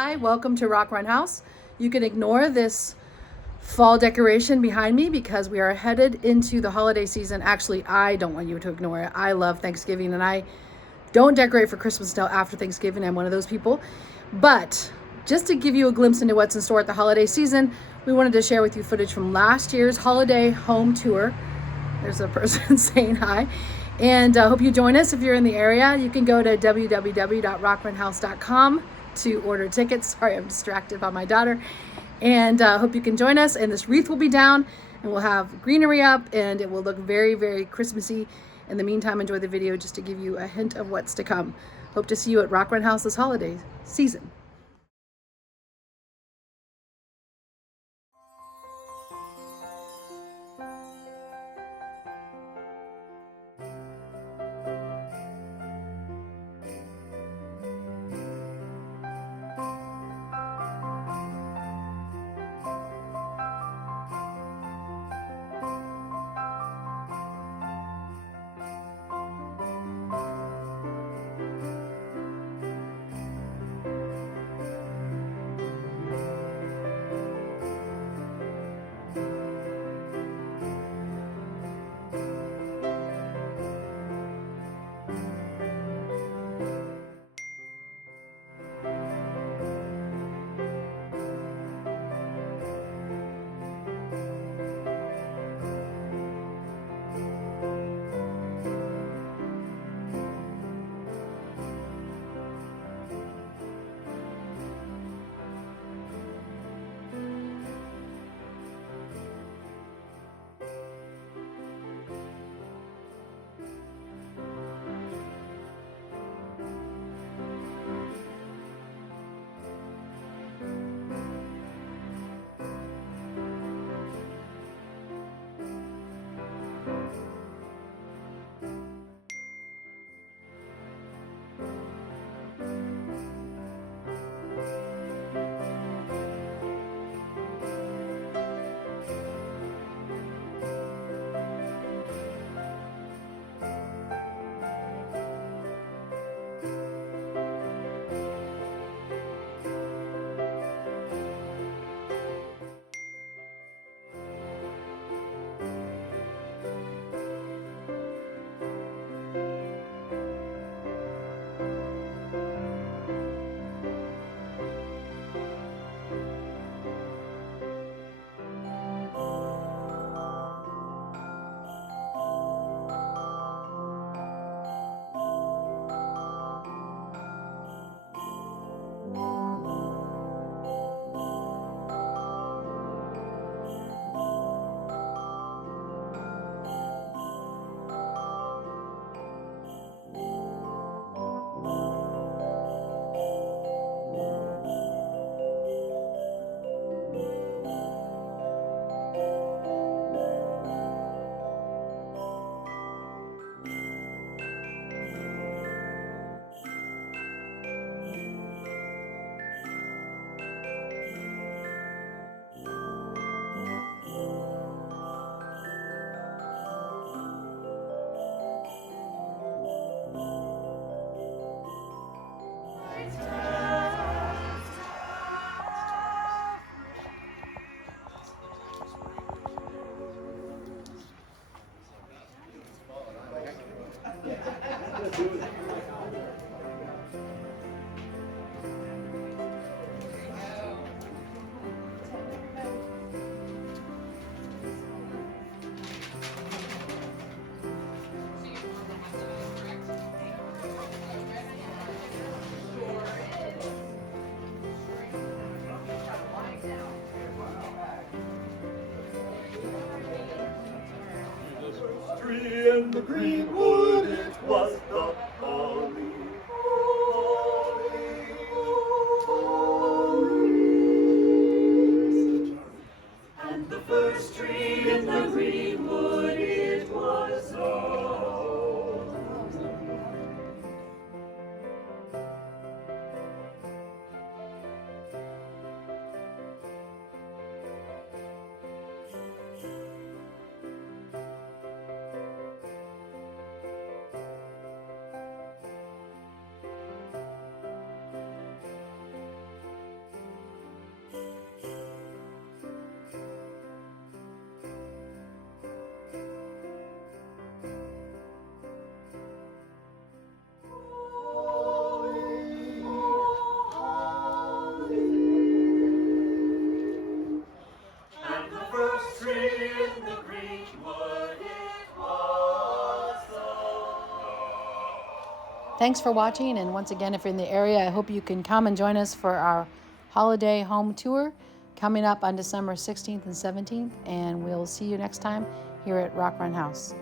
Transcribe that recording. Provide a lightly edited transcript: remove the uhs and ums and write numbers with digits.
Hi, welcome to Rock Run House. You can ignore this fall decoration behind me because we are headed into the holiday season. Actually, I don't want you to ignore it. I love Thanksgiving and I don't decorate for Christmas until after Thanksgiving. I'm one of those people. But just to give you a glimpse into what's in store at the holiday season, we wanted to share with you footage from last year's holiday home tour. There's a person saying hi. And I hope you join us if you're in the area. You can go to www.rockrunhouse.com to order tickets. Sorry, I'm distracted by my daughter. And hope you can join us. And this wreath will be down and we'll have greenery up and it will look very, very Christmassy. In the meantime, enjoy the video just to give you a hint of what's to come. Hope to see you at Rock Run House this holiday season. In the greenwood it was the holly, holly. And the first tree in the greenwood it was all. Thanks for watching, and once again, if you're in the area, I hope you can come and join us for our holiday home tour coming up on December 16th and 17th, and we'll see you next time here at Rock Run House.